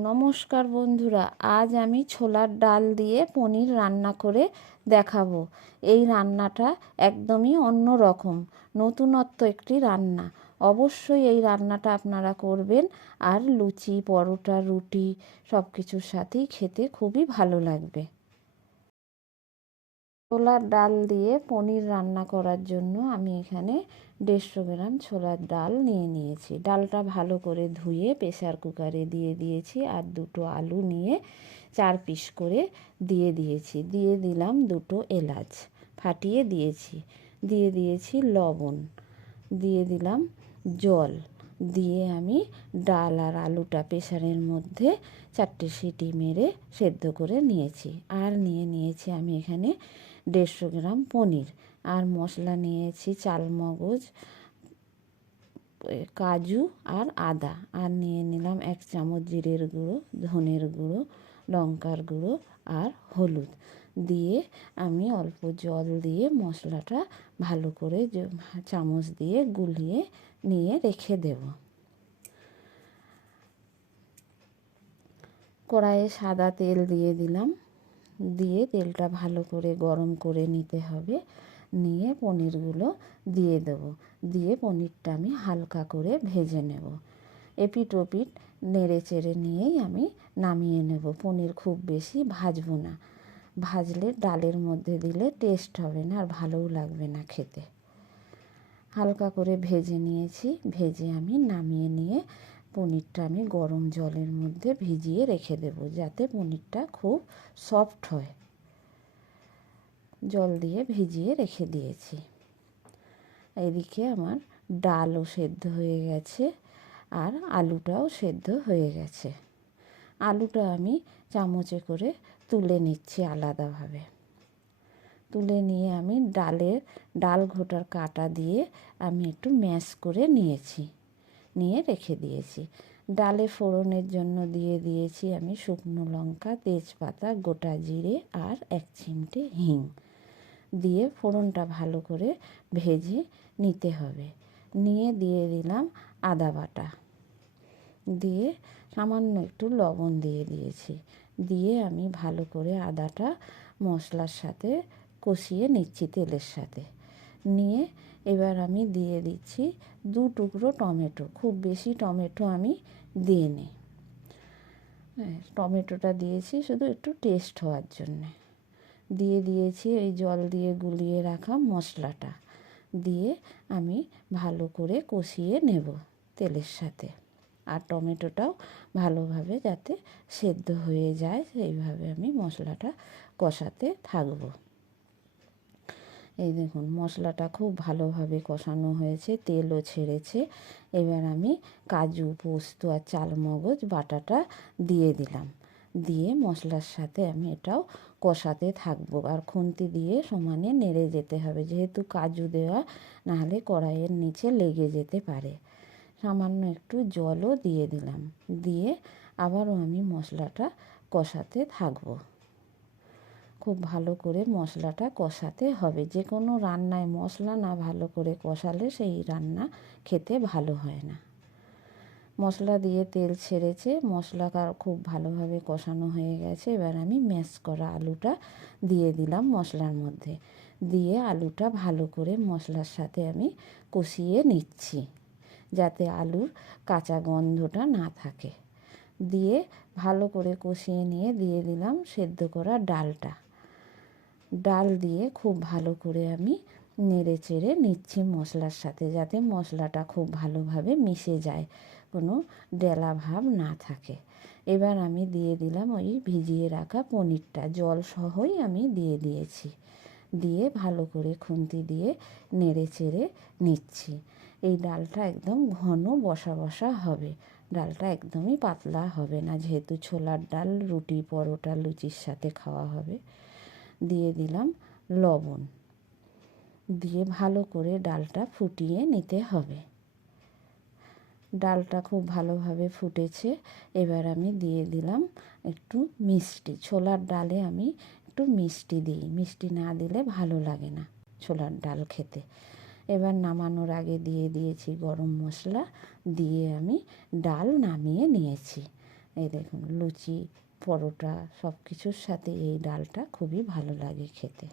নমস্কার বন্ধুরা, আজ আমি ছোলার ডাল দিয়ে পনির রান্না করে দেখাবো। এই রান্নাটা একদমই অন্য রকম, নতুনত্ব একটি রান্না। অবশ্যই এই রান্নাটা আপনারা করবেন, আর লুচি, পরোটা, রুটি সব কিছুর সাথেই খেতে খুবই ভালো লাগবে। ছোলার ডাল দিয়ে পনির রান্না করার জন্য আমি এখানে 150 গ্রাম ছোলার ডাল নিয়ে নিয়েছি। ডালটা ভালো করে ধুয়ে প্রেসার কুকারে দিয়ে দিয়েছি, আর 2টো আলু নিয়ে 4 পিস করে দিয়ে দিয়েছি। দিয়ে দিলাম 2টো এলাচ ফাটিয়ে দিয়েছি। দিয়ে দিয়েছি লবণ, দিয়ে দিলাম জল। দিয়ে আমি ডাল আর আলুটা প্রেসারের মধ্যে 4টে সিটি মেরে সেদ্ধ করে নিয়েছি। আর নিয়ে নিয়েছি আমি এখানে 150 গ্রাম পনির, আর মশলা নিয়েছি চালমগজ, কাজু আর আদা। আর নিয়ে নিলাম 1 চামচ জিরের গুঁড়ো, ধনের গুঁড়ো, লঙ্কার গুঁড়ো আর হলুদ। দিয়ে আমি অল্প জল দিয়ে মশলাটা ভালো করে চামচ দিয়ে গুলিয়ে নিয়ে রেখে দেব। কড়াইয়ে সাদা তেল দিয়ে দিলাম। দিয়ে তেলটা ভালো করে গরম করে নিতে হবে। নিয়ে পনিরগুলো দিয়ে দেবো। দিয়ে পনিরটা আমি হালকা করে ভেজে নেব। এপিট ওপিট নেড়ে চেড়ে নিয়েই আমি নামিয়ে নেব। পনির খুব বেশি ভাজবো না, ভাজলে ডালের মধ্যে দিলে টেস্ট হবে না আর ভালোও লাগবে না খেতে। হালকা করে ভেজে নিয়েছি। ভেজে আমি নামিয়ে নিয়ে পনিরটা আমি গরম জলের মধ্যে ভিজিয়ে রেখে দেব, যাতে পনিরটা খুব সফট হয়। জল দিয়ে ভিজিয়ে রেখে দিয়েছি। এদিকে আমার ডালও সেদ্ধ হয়ে গেছে, আর আলুটাও সেদ্ধ হয়ে গেছে। আলুটা আমি চামচে করে তুলে নিচ্ছি আলাদাভাবে। তুলে নিয়ে আমি ডাল ঘোটার কাঁটা দিয়ে আমি একটু ম্যাশ করে নিয়েছি, নিয়ে রেখে দিয়েছি। ডালে ফোড়নের জন্য দিয়ে দিয়েছি আমি শুকনো লঙ্কা, তেজপাতা, গোটা জিরে আর 1 চিমটে হিং। দিয়ে ফোড়নটা ভালো করে ভেজে নিতে হবে। নিয়ে দিয়ে দিলাম আদা বাটা, দিয়ে সামান্য একটু লবণ দিয়ে দিয়েছি। দিয়ে আমি ভালো করে আদাটা মশলার সাথে কষিয়ে নিচ্ছি তেলের সাথে। নিয়ে এবার আমি দিয়ে দিচ্ছি 2 টুকরো টমেটো। খুব বেশি টমেটো আমি দিইনি, টমেটোটা দিয়েছি শুধু একটু টেস্ট হওয়ার জন্যে। দিয়ে দিয়েছি এই জল দিয়ে গুলিয়ে রাখা মশলাটা। দিয়ে আমি ভালো করে কষিয়ে নেব তেলের সাথে। আর টমেটোটাও ভালোভাবে যাতে সেদ্ধ হয়ে যায়, সেইভাবে আমি মশলাটা কষাতে থাকবো। এই দেখুন মশলাটা খুব ভালোভাবে কষানো হয়েছে, তেলও ছেড়েছে। এবার আমি কাজু, পোস্ত আর চালমগজ বাটাটা দিয়ে দিলাম। দিয়ে মশলার সাথে আমি এটাও কষাতে থাকবো, আর খুন্তি দিয়ে সমানে নেড়ে যেতে হবে, যেহেতু কাজু দেওয়া, নাহলে কড়াইয়ের নিচে লেগে যেতে পারে। সামান্য একটু জলও দিয়ে দিলাম। দিয়ে আবারও আমি মশলাটা কষাতে থাকবো। খুব ভালো করে মশলাটা কষাতে হবে। যে কোনো রান্নায় মশলা না ভালো করে কষালে সেই রান্না খেতে ভালো হয় না। মশলা দিয়ে তেল ছেড়েছে, মশলা খুব ভালোভাবে কষানো হয়ে গেছে। এবার আমি ম্যাশ করা আলুটা দিয়ে দিলাম মশলার মধ্যে। দিয়ে আলুটা ভালো করে মশলার সাথে আমি কষিয়ে নিচ্ছি, যাতে আলুর কাঁচা গন্ধটা না থাকে। দিয়ে ভালো করে কষিয়ে নিয়ে দিয়ে দিলাম সেদ্ধ করা ডালটা। ডাল দিয়ে খুব ভালো করে আমি নেড়ে চেড়ে নিচ্ছি মশলার সাথে, যাতে মশলাটা খুব ভালোভাবে মিশে যায়, কোনো ডেলা ভাব না থাকে। এবার আমি দিয়ে দিলাম ওই ভিজিয়ে রাখা পনিরটা, জল সহই আমি দিয়ে দিয়েছি। দিয়ে ভালো করে খুন্তি দিয়ে নেড়ে চেড়ে নিচ্ছি। এই ডালটা একদম ঘন বসা বসা হবে, ডালটা একদমই পাতলা হবে না, যেহেতু ছোলার ডাল রুটি, পরোটা, লুচির সাথে খাওয়া হবে। দিয়ে দিলাম লবণ। দিয়ে ভালো করে ডালটা ফুটিয়ে নিতে হবে। ডালটা খুব ভালোভাবে ফুটেছে। এবার আমি দিয়ে দিলাম একটু মিষ্টি। ছোলার ডালে আমি একটু মিষ্টি দিই, মিষ্টি না দিলে ভালো লাগে না ছোলার ডাল খেতে। এবার নামানোর আগে দিয়ে দিয়েছি গরম মশলা। দিয়ে আমি ডাল নামিয়ে নিয়েছি। এই দেখুন লুচি পরোটা সব কিছুর সাথে এই ডালটা খুবই ভালো লাগে খেতে।